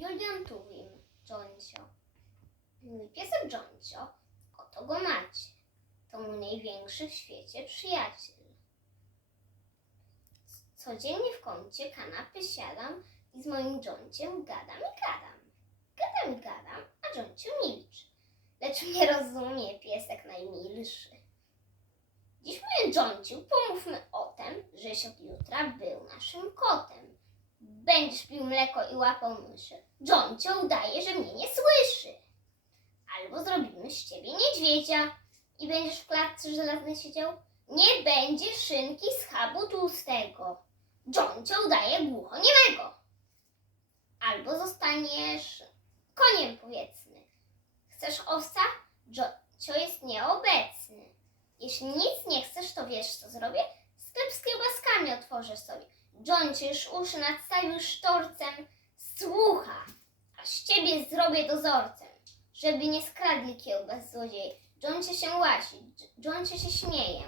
Julian Tuwim, Dżoncio. Mój piesek Dżoncio, oto go macie. To mój największy w świecie przyjaciel. Codziennie w kącie kanapy siadam i z moim Dżonciem gadam i gadam. Gadam i gadam, a Dżonciu milczy. Lecz mnie rozumie piesek najmilszy. Dziś, moje Dżonciu, pomówmy o tym, żeś od jutra był naszym kotem. Będziesz pił mleko i łapał myszy. Dżoncio udaje, że mnie nie słyszy. Albo zrobimy z ciebie niedźwiedzia i będziesz w klatce żelaznej siedział. Nie będzie szynki z chabu tłustego. Dżoncio udaje głuchoniemego. Albo zostaniesz koniem, powiedzmy. Chcesz owca? Dżoncio jest nieobecny. Jeśli nic nie chcesz, to wiesz, co zrobię? Sklep z kiełbaskami otworzę sobie. Już uszy nadstawił sztorcem. Słucha, a z ciebie zrobię dozorcem, żeby nie skradli kiełbas złodziej. Dżoncio się łasi, Dż- Dżoncio się śmieje.